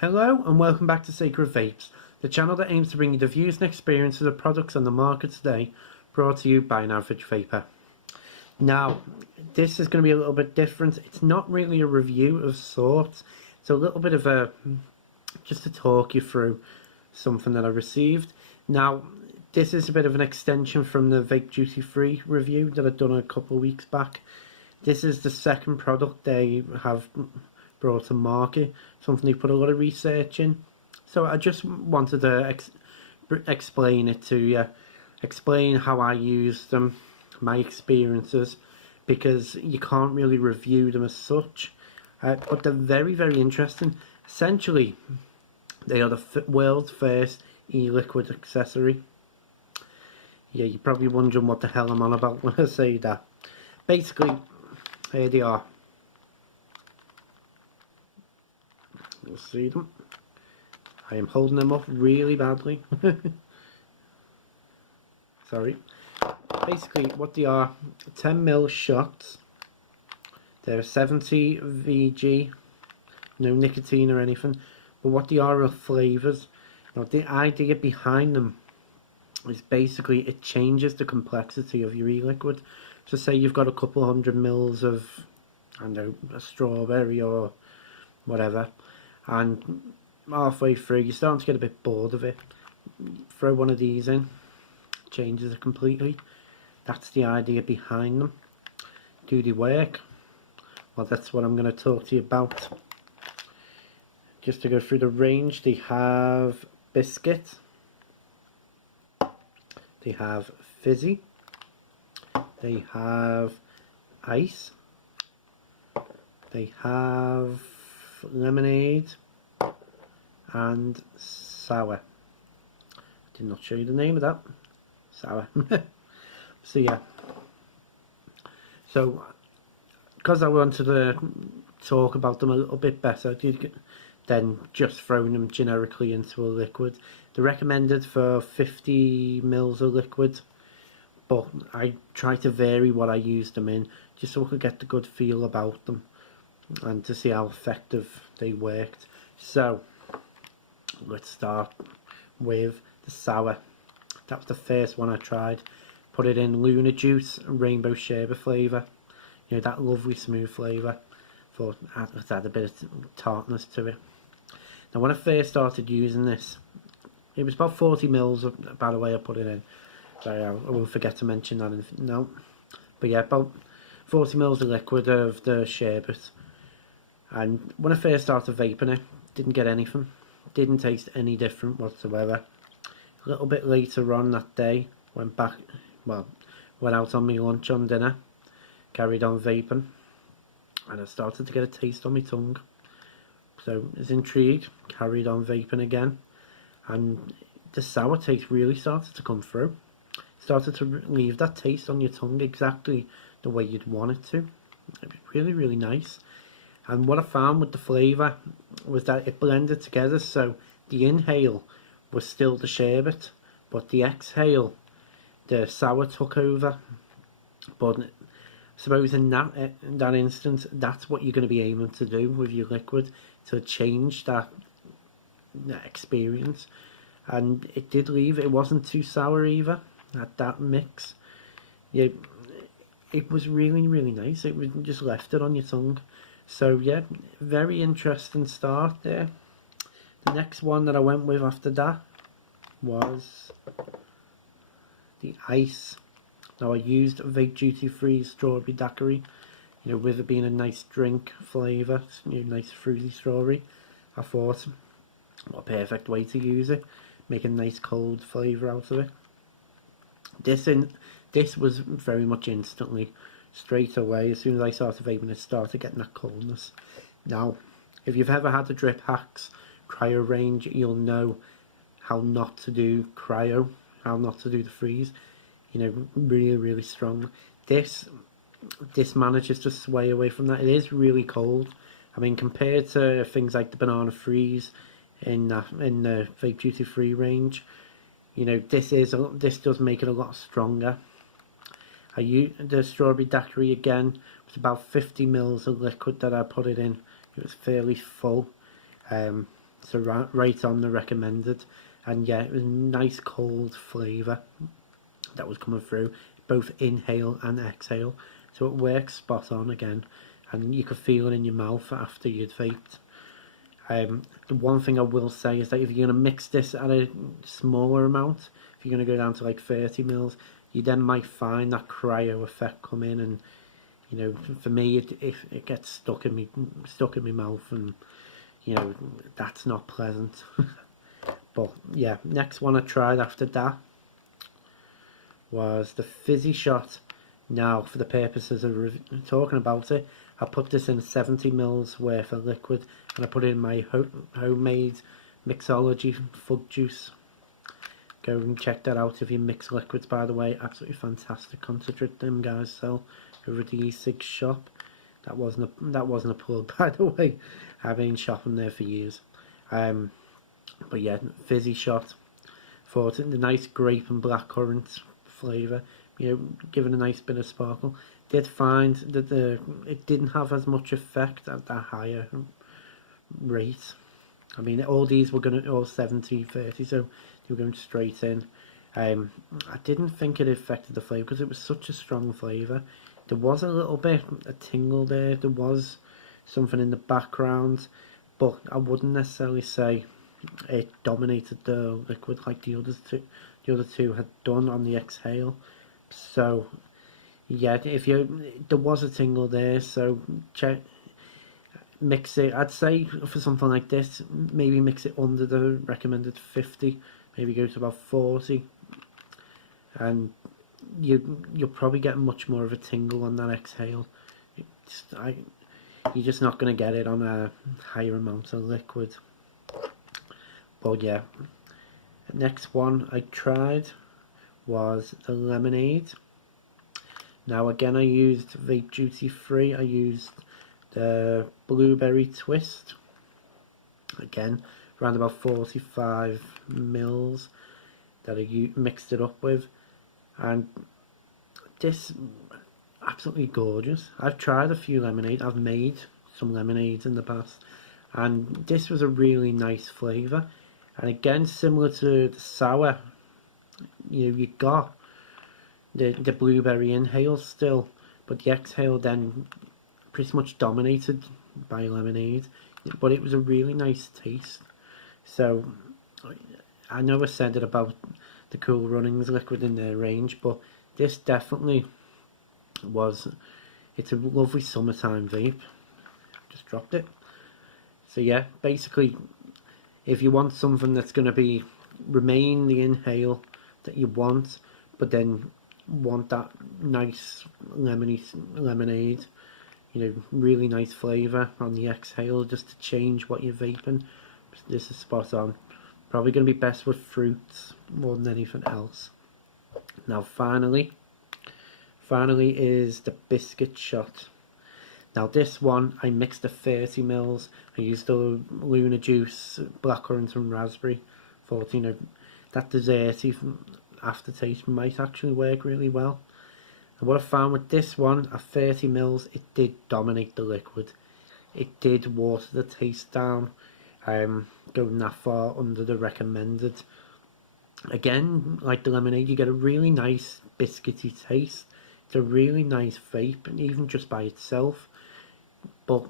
Hello and welcome back to Sacred Vapes, the channel that aims to bring you the views and experiences of products on the market today, brought to you by an average vapor. Now, this is going to be a little bit different. It's not really a review of sorts. It's a little bit of just to talk you through something that I received. Now, this is a bit of an extension from the Vape Duty Free review that I'd done a couple of weeks back. This is the second product they have brought to market, something they put a lot of research in. So I just wanted to explain it to you, explain how I use them, my experiences, because you can't really review them as such, but they're very, very interesting. Essentially, they are the world's first e-liquid accessory. Yeah, you're probably wondering what the hell I'm on about when I say that. Basically, here they are. You'll see them. I am holding them up really badly. Sorry. Basically, what they are, 10ml shots. They're 70 VG, no nicotine or anything. But what they are flavours. Now, the idea behind them is basically it changes the complexity of your e-liquid. So say you've got a couple 100ml of, I don't know, a strawberry or whatever, and halfway through you're starting to get a bit bored of it. Throw one of these in, changes it completely. That's the idea behind them. Do they work? Well, that's what I'm going to talk to you about. Just to go through the range, they have biscuit, they have fizzy, they have ice, they have lemonade and sour. Did not show you the name of that. Sour. So yeah, so because I wanted to talk about them a little bit better than just throwing them generically into a liquid, they're recommended for 50ml of liquid, but I try to vary what I use them in just so I could get the good feel about them and to see how effective they worked. So let's start with the sour. That was the first one I tried. Put it in Lunar Juice and Rainbow Sherbet flavour. You know, that lovely smooth flavour. Thought it had a bit of tartness to it. Now when I first started using this, it was about 40ml by the way I put it in. Sorry, I won't forget to mention that. No, but yeah, about 40ml of liquid of the sherbet. And when I first started vaping it, didn't get anything. Didn't taste any different whatsoever. A little bit later on that day, went back, well, went out on my lunch on dinner, carried on vaping, and I started to get a taste on my tongue. So I was intrigued, carried on vaping again, and the sour taste really started to come through. Started to leave that taste on your tongue exactly the way you'd want it to. It was really, really nice. And what I found with the flavour was that it blended together, so the inhale was still the sherbet, but the exhale, the sour took over. But I suppose in that instance, that's what you're going to be aiming to do with your liquid, to change that experience. And it did leave, it wasn't too sour either at that mix. Yeah, it was really, really nice. It was just left it on your tongue. So yeah, very interesting start there. The next one that I went with after that was the ice. Now I used Vape Duty Free strawberry daiquiri, you know, with it being a nice drink flavour, you know, nice fruity strawberry. I thought, what a perfect way to use it, make a nice cold flavour out of it. This was very much instantly, straight away. As soon as I started vaping, it started getting that coldness. Now, if you've ever had the Drip Hacks cryo range, you'll know how not to do cryo, how not to do the freeze. You know, really, really strong. This manages to sway away from that. It is really cold. I mean, compared to things like the Banana Freeze in the Vape Duty Free range, you know, this does make it a lot stronger. I used the strawberry daiquiri again. It was about 50ml of liquid that I put it in. It was fairly full. so right on the recommended. And yeah, it was a nice cold flavour that was coming through, both inhale and exhale, so it works spot on again, and you could feel it in your mouth after you'd vaped. The one thing I will say is that if you're going to mix this at a smaller amount, if you're going to go down to like 30 mils, you then might find that cryo effect come in, and you know, for me, it gets stuck in my mouth, and you know, that's not pleasant. But yeah, next one I tried after that was the fizzy shot. Now, for the purposes of talking about it, I put this in 70 mils worth of liquid, and I put it in my homemade mixology fug juice. Go and check that out if you mix liquids, by the way. Absolutely fantastic concentrate them guys sell over at the e-cig shop. That wasn't a plug, by the way. I've been shopping there for years. But yeah, fizzy shot. Thought the nice grape and blackcurrant flavour, you know, giving a nice bit of sparkle. Did find that it didn't have as much effect at that higher rate. I mean, all these were going to all 70-30, so they were going straight in. I didn't think it affected the flavour because it was such a strong flavour. There was a little bit a tingle there. There was something in the background, but I wouldn't necessarily say it dominated the liquid like the other two had done on the exhale. So yeah, there was a tingle there, so mix it. I'd say for something like this, maybe mix it under the recommended 50, maybe go to about 40, and you'll probably get much more of a tingle on that exhale. You're just not going to get it on a higher amount of liquid. But yeah, next one I tried was the lemonade. Now again, I used Vape Duty Free. I used the blueberry twist. Again, around about 45 mils that I mixed it up with. And this, absolutely gorgeous. I've tried a few lemonade. I've made some lemonades in the past. And this was a really nice flavour. And again, similar to the sour, you got the blueberry inhale still, but the exhale then pretty much dominated by lemonade. But it was a really nice taste. So I know I said it about the Cool Runnings liquid in their range, but this definitely was. It's a lovely summertime vape. Just dropped it. So yeah, basically, if you want something that's going to remain the inhale that you want, but then want that nice lemonade, you know, really nice flavour on the exhale, just to change what you're vaping, this is spot on. Probably going to be best with fruits more than anything else. Now finally is the biscuit shot. Now this one, I mixed the 30 mils. I used the Luna juice, blackcurrant and raspberry. Thought, you know, that desserty aftertaste might actually work really well. And what I found with this one, at 30 mils, it did dominate the liquid. It did water the taste down, going that far under the recommended. Again, like the lemonade, you get a really nice biscuity taste. It's a really nice vape, and even just by itself. But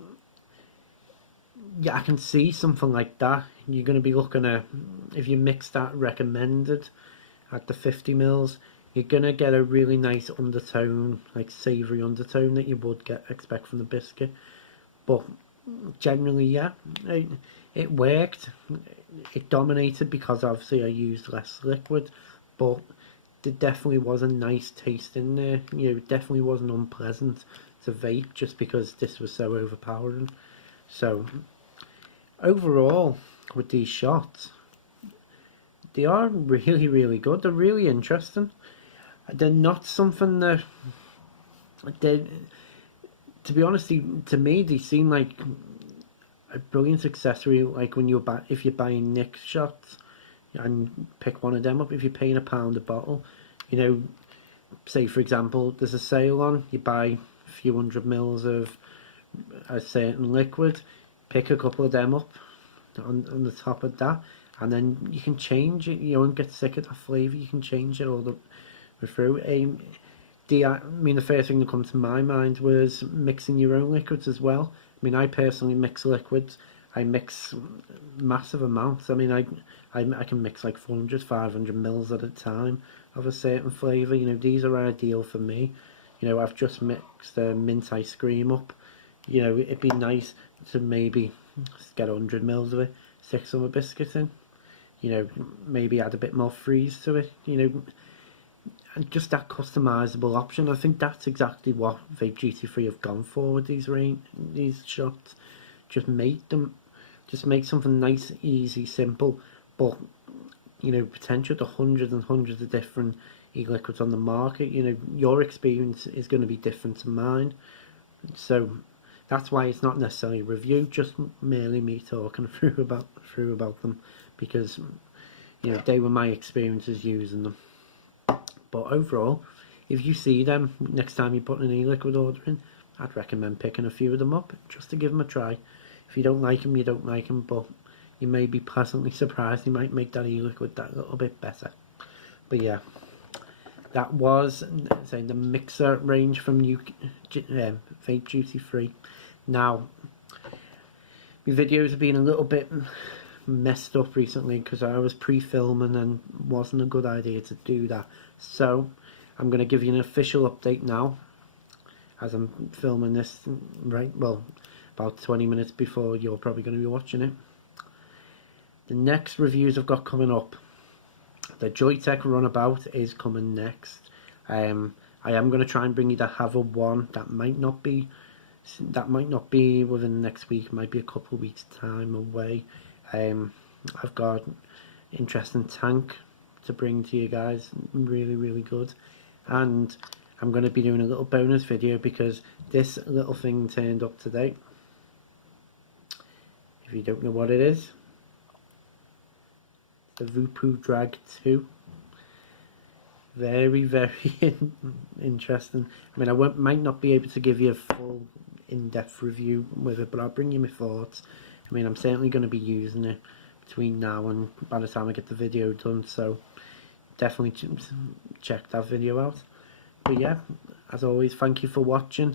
yeah, I can see something like that. You're going to be looking at, if you mix that recommended at the 50 mils, you're going to get a really nice undertone, like savoury undertone that you would expect from the biscuit. But generally, yeah, it worked. It dominated because obviously I used less liquid, but there definitely was a nice taste in there. You know, it definitely wasn't unpleasant to vape just because this was so overpowering. So overall, with these shots, they are really, really good. They're really interesting. They're not something that to be honest, to me, they seem like a brilliant accessory. Like when if you're buying Nick shots and pick one of them up, if you're paying £1 a bottle, you know, say for example, there's a sale on, you buy a few 100 mils of a certain liquid, pick a couple of them up, on the top of that, and then you can change it. You won't get sick of that flavour. You can change it all the way through. I mean, the first thing that comes to my mind was mixing your own liquids as well. I mean, I personally mix liquids. I mix massive amounts. I mean, I can mix like 400, 500 mils at a time of a certain flavour. You know, these are ideal for me. You know, I've just mixed mint ice cream up. You know, it'd be nice to maybe get 100 mils of it, stick some of biscuits in. You know, maybe add a bit more freeze to it. You know, and just that customizable option. I think that's exactly what Vape GT3 have gone for with these shots. Just make something nice, easy, simple, but you know, potential to hundreds and hundreds of different e-liquids on the market. You know, your experience is going to be different to mine, so that's why it's not necessarily a review, just merely me talking through about them, because you know, they were my experiences using them. But overall, if you see them next time you put an e-liquid order in, I'd recommend picking a few of them up just to give them a try. If you don't like them, you don't like them, but you may be pleasantly surprised. You might make that e-liquid that little bit better. But yeah, that was say the MIXR range from Vape GT3. Now, my videos have been a little bit messed up recently because I was pre-filming and wasn't a good idea to do that. So I'm going to give you an official update now, as I'm filming this about 20 minutes before you're probably going to be watching it. The next reviews I've got coming up, the Joytech Runabout is coming next. I am going to try and bring you the Haver 1. That might not be within the next week. It might be a couple of weeks time away. I've got interesting tank to bring to you guys, really good, and I'm going to be doing a little bonus video because this little thing turned up today. If you don't know what it is, the Vape Drag 2. Very interesting. I mean, I might not be able to give you a full in-depth review with it, but I'll bring you my thoughts. I mean, I'm certainly going to be using it between now and by the time I get the video done, so definitely check that video out. But yeah, as always, thank you for watching.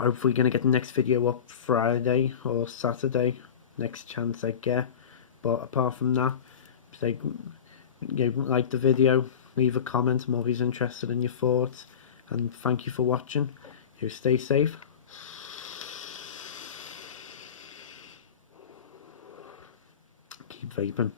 Hopefully going to get the next video up Friday or Saturday, next chance I get. But apart from that, say, you know, like the video, leave a comment. I'm always interested in your thoughts, and thank you for watching. You stay safe. Keep vaping.